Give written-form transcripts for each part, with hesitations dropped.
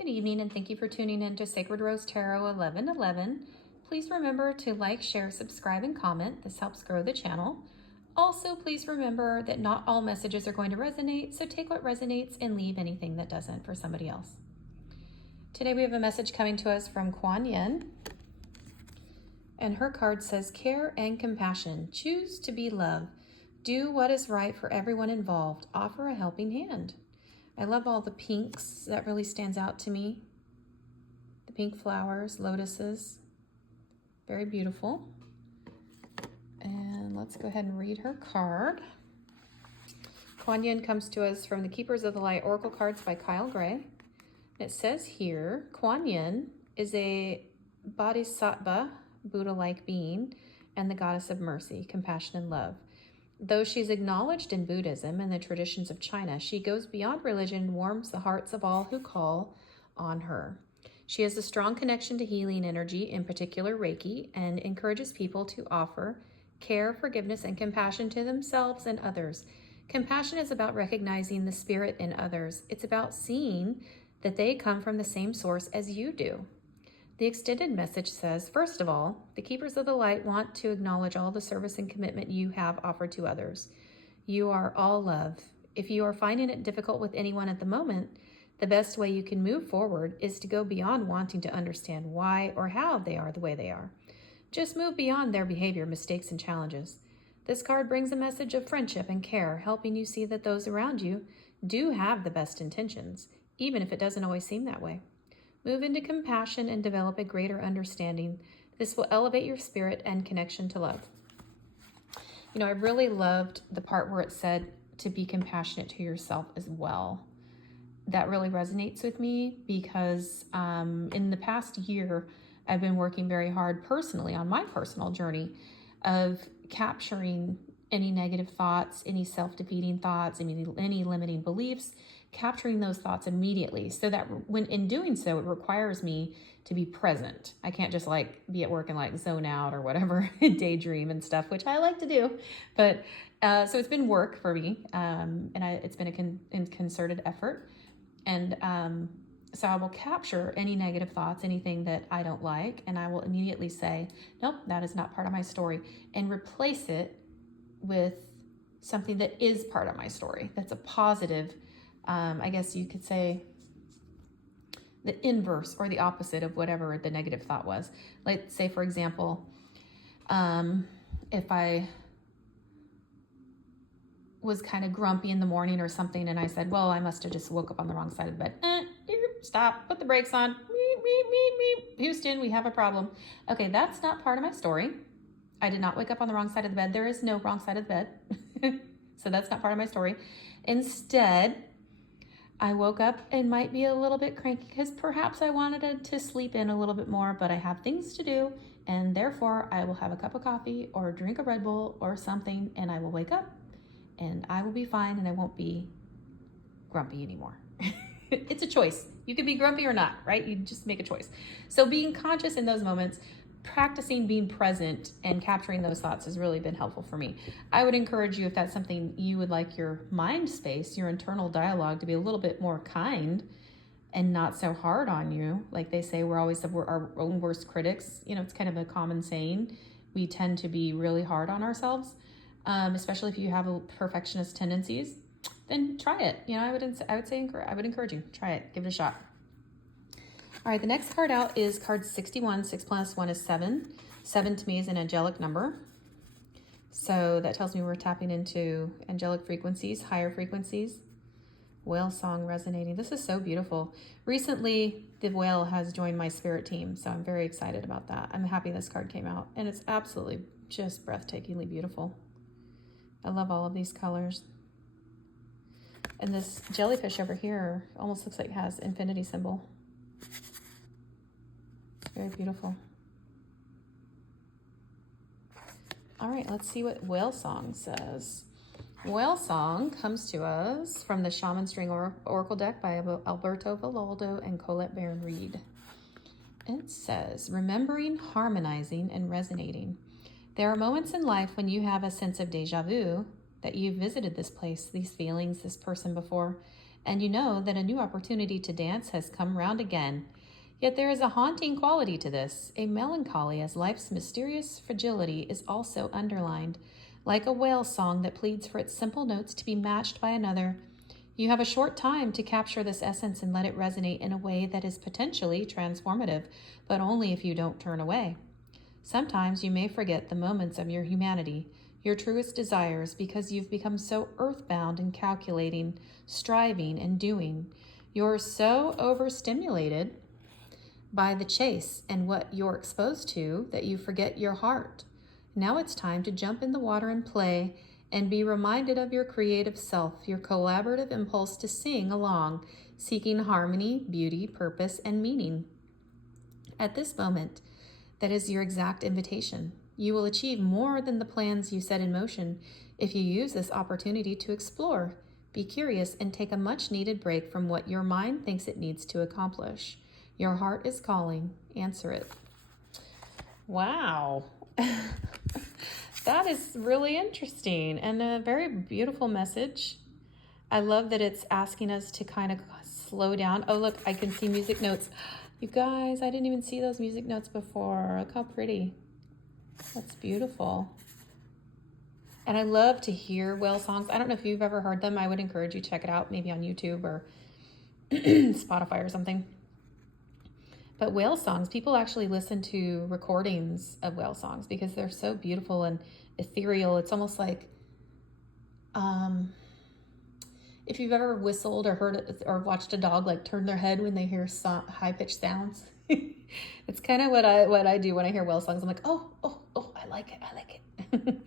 Good evening, and thank you for tuning in to Sacred Rose Tarot 1111. Please remember to like, share, subscribe, and comment. This helps grow the channel. Also, please remember that not all messages are going to resonate, so take what resonates and leave anything that doesn't for somebody else. Today we have a message coming to us from Quan Yin, and her card says, care and compassion. Choose to be love. Do what is right for everyone involved. Offer a helping hand. I love all the pinks. That really stands out to me. The pink flowers, lotuses. Very beautiful. And let's go ahead and read her card. Quan Yin comes to us from the Keepers of the Light Oracle Cards by Kyle Gray. It says here, Quan Yin is a bodhisattva, Buddha-like being, and the goddess of mercy, compassion, and love. Though she's acknowledged in Buddhism and the traditions of China, she goes beyond religion and warms the hearts of all who call on her. She has a strong connection to healing energy, in particular Reiki, and encourages people to offer care, forgiveness, and compassion to themselves and others. Compassion is about recognizing the spirit in others. It's about seeing that they come from the same source as you do. The extended message says, first of all, the Keepers of the Light want to acknowledge all the service and commitment you have offered to others. You are all love. If you are finding it difficult with anyone at the moment, the best way you can move forward is to go beyond wanting to understand why or how they are the way they are. Just move beyond their behavior, mistakes, and challenges. This card brings a message of friendship and care, helping you see that those around you do have the best intentions, even if it doesn't always seem that way. Move into compassion and develop a greater understanding. This will elevate your spirit and connection to love. You know, I really loved the part where it said to be compassionate to yourself as well. That really resonates with me because in the past year, I've been working very hard personally on my personal journey of capturing any negative thoughts, any self-defeating thoughts, any limiting beliefs, capturing those thoughts immediately, so that when in doing so, it requires me to be present. I can't just like be at work and like zone out or whatever, daydream and stuff, which I like to do. But so it's been work for me, and it's been a concerted effort. And so I will capture any negative thoughts, anything that I don't like, and I will immediately say, nope, that is not part of my story, and replace it with something that is part of my story. That's a positive, I guess you could say, the inverse or the opposite of whatever the negative thought was. Let's say, for example, if I was kind of grumpy in the morning or something, and I said, well, I must have just woke up on the wrong side of the bed. Stop, put the brakes on. Houston, we have a problem. Okay, that's not part of my story. I did not wake up on the wrong side of the bed. There is no wrong side of the bed. So that's not part of my story. Instead, I woke up and might be a little bit cranky because perhaps I wanted to sleep in a little bit more, but I have things to do, and therefore I will have a cup of coffee or drink a Red Bull or something, and I will wake up and I will be fine, and I won't be grumpy anymore. It's a choice. You can be grumpy or not, right? You just make a choice. So being conscious in those moments, practicing being present and capturing those thoughts has really been helpful for me. I would encourage you, if that's something you would like your mind space, your internal dialogue to be a little bit more kind and not so hard on you. Like they say, we're always our own worst critics. You know, it's kind of a common saying. We tend to be really hard on ourselves, especially if you have a perfectionist tendencies. Then try it. You know, I would encourage you, try it, give it a shot. All right, the next card out is card 61. 6 plus 1 is 7. 7 to me is an angelic number. So that tells me we're tapping into angelic frequencies, higher frequencies. Whale song resonating. This is so beautiful. Recently, the whale has joined my spirit team, so I'm very excited about that. I'm happy this card came out, and it's absolutely just breathtakingly beautiful. I love all of these colors. And this jellyfish over here almost looks like it has infinity symbol. It's very beautiful. All right, let's see what Whale Song says. Whale Song comes to us from the Shaman String Oracle deck by Alberto Villoldo and Colette Baron Reed. It says, remembering, harmonizing, and resonating. There are moments in life when you have a sense of deja vu, that you've visited this place, these feelings, this person before, and you know that a new opportunity to dance has come round again. Yet there is a haunting quality to this, a melancholy, as life's mysterious fragility is also underlined, like a whale song that pleads for its simple notes to be matched by another. You have a short time to capture this essence and let it resonate in a way that is potentially transformative, but only if you don't turn away. Sometimes you may forget the moments of your humanity, your truest desires, because you've become so earthbound and calculating, striving and doing. You're so overstimulated by the chase and what you're exposed to that you forget your heart. Now it's time to jump in the water and play and be reminded of your creative self, your collaborative impulse to sing along, seeking harmony, beauty, purpose, and meaning. At this moment, that is your exact invitation. You will achieve more than the plans you set in motion if you use this opportunity to explore, be curious, and take a much-needed break from what your mind thinks it needs to accomplish. Your heart is calling. Answer it. Wow. That is really interesting and a very beautiful message. I love that it's asking us to kind of slow down. Oh, look, I can see music notes. You guys, I didn't even see those music notes before. Look how pretty. That's beautiful. And I love to hear whale songs. I don't know if you've ever heard them. I would encourage you to check it out, maybe on YouTube or Spotify or something. But whale songs, people actually listen to recordings of whale songs because they're so beautiful and ethereal. It's almost like if you've ever whistled or heard or watched a dog like turn their head when they hear high-pitched sounds. It's kind of what I do when I hear whale songs. I'm like, oh, I like it.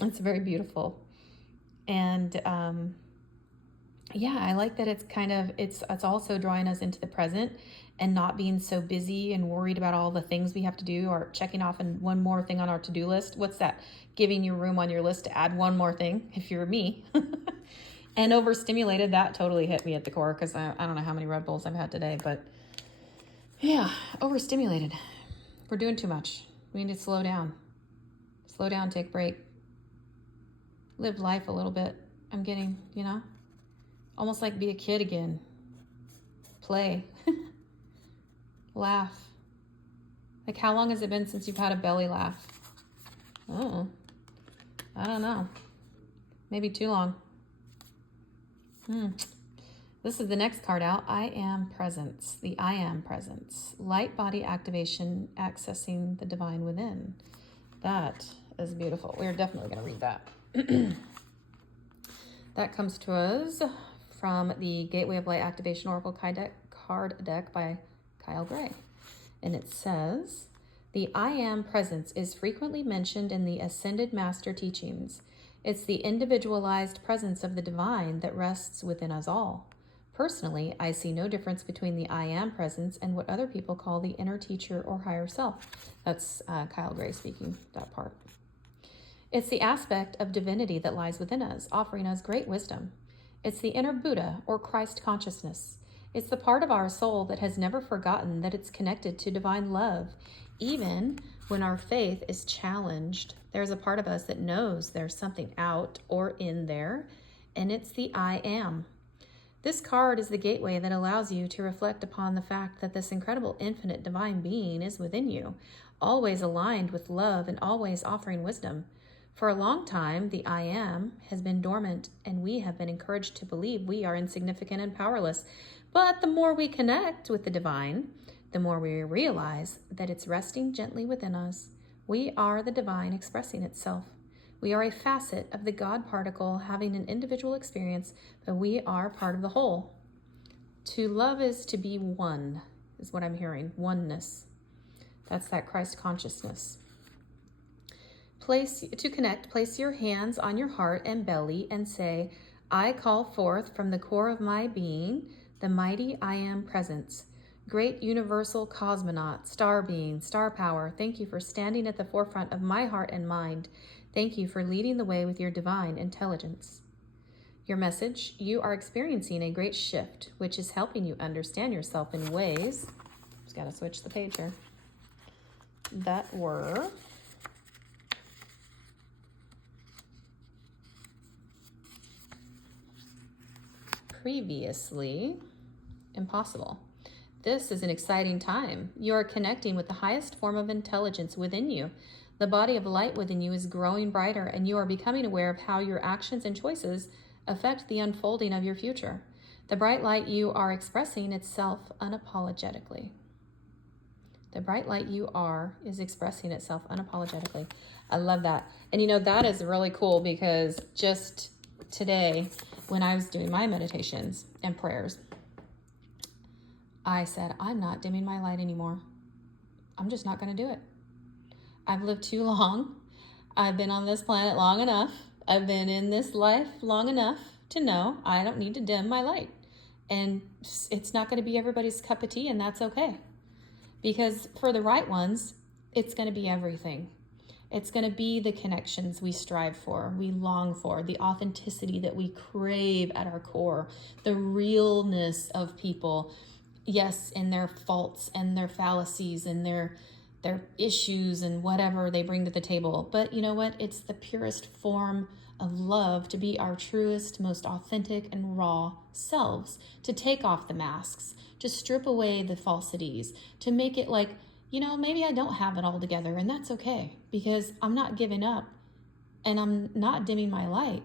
It's very beautiful. And yeah, I like that it's kind of, it's also drawing us into the present and not being so busy and worried about all the things we have to do or checking off and one more thing on our to-do list. What's that? Giving you room on your list to add one more thing if you're me. And overstimulated, that totally hit me at the core because I don't know how many Red Bulls I've had today, but yeah, overstimulated. We're doing too much. We need to slow down. Slow down, take a break. Live life a little bit. I'm getting, almost like be a kid again. Play. Laugh. Like, how long has it been since you've had a belly laugh? Oh, I don't know. Maybe too long. This is the next card out. I am presence. The I am presence. Light body activation, accessing the divine within. That is beautiful. We're definitely going to read that. That comes to us from the Gateway of Light Activation Oracle card deck by Kyle Gray. And it says, the I am presence is frequently mentioned in the Ascended Master teachings. It's the individualized presence of the divine that rests within us all. Personally, I see no difference between the I am presence and what other people call the inner teacher or higher self. That's Kyle Gray speaking, that part. It's the aspect of divinity that lies within us, offering us great wisdom. It's the inner Buddha or Christ consciousness. It's the part of our soul that has never forgotten that it's connected to divine love. Even when our faith is challenged, there's a part of us that knows there's something out or in there, and it's the I am. This card is the gateway that allows you to reflect upon the fact that this incredible infinite divine being is within you, always aligned with love and always offering wisdom. For a long time, the I am has been dormant, and we have been encouraged to believe we are insignificant and powerless. But the more we connect with the divine, the more we realize that it's resting gently within us. We are the divine expressing itself. We are a facet of the God particle having an individual experience, but we are part of the whole. To love is to be one, is what I'm hearing. Oneness. That's that Christ consciousness. To connect, place your hands on your heart and belly and say, I call forth from the core of my being the mighty I am presence. Great universal cosmonaut, star being, star power, thank you for standing at the forefront of my heart and mind. Thank you for leading the way with your divine intelligence. Your message, you are experiencing a great shift, which is helping you understand yourself in ways, just got to switch the page here, that were previously impossible. This is an exciting time. You are connecting with the highest form of intelligence within you. The body of light within you is growing brighter, and you are becoming aware of how your actions and choices affect the unfolding of your future. The bright light you are expressing itself unapologetically. The bright light you are is expressing itself unapologetically. I love that. And you know, that is really cool because just today, when I was doing my meditations and prayers, I said, I'm not dimming my light anymore. I'm just not going to do it. I've lived too long. I've been on this planet long enough. I've been in this life long enough to know I don't need to dim my light. And it's not going to be everybody's cup of tea, and that's okay. Because for the right ones, it's going to be everything. It's going to be the connections we strive for, we long for, the authenticity that we crave at our core, the realness of people, yes, in their faults and their fallacies and their issues and whatever they bring to the table. But you know what? It's the purest form of love to be our truest, most authentic and raw selves, to take off the masks, to strip away the falsities, to make it like, you know, maybe I don't have it all together, and that's okay, because I'm not giving up and I'm not dimming my light.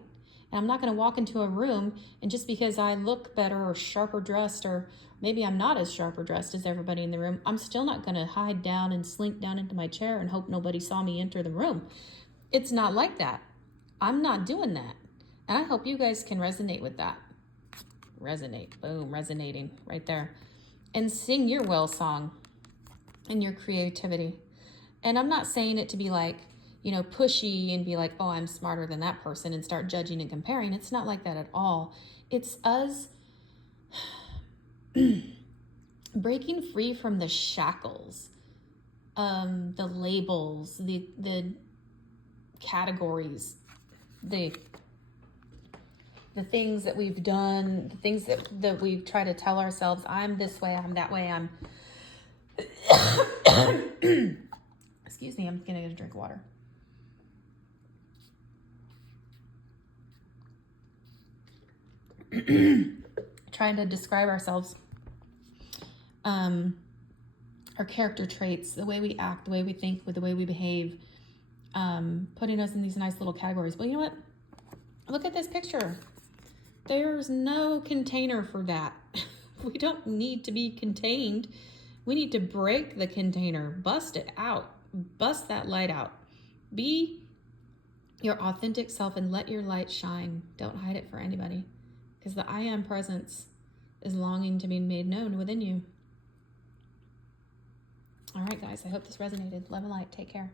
And I'm not going to walk into a room and just because I look better or sharper dressed, or maybe I'm not as sharp or dressed as everybody in the room, I'm still not going to hide down and slink down into my chair and hope nobody saw me enter the room. It's not like that. I'm not doing that. And I hope you guys can resonate with that. Resonate. Boom. Resonating right there. And sing your well song and your creativity. And I'm not saying it to be like, you know, pushy and be like, oh, I'm smarter than that person and start judging and comparing. It's not like that at all. It's us breaking free from the shackles, the labels, the categories, the things that we've done, the things that we've tried to tell ourselves, I'm this way, I'm that way, I'm... Excuse me, I'm gonna get a drink of water. Trying to describe ourselves, our character traits, the way we act, the way we think, with the way we behave, putting us in these nice little categories. Well, you know what? Look at this picture. There's no container for that. We don't need to be contained. We need to break the container, bust it out, bust that light out. Be your authentic self and let your light shine. Don't hide it for anybody, because the I am presence is longing to be made known within you. All right, guys, I hope this resonated. Love and light. Take care.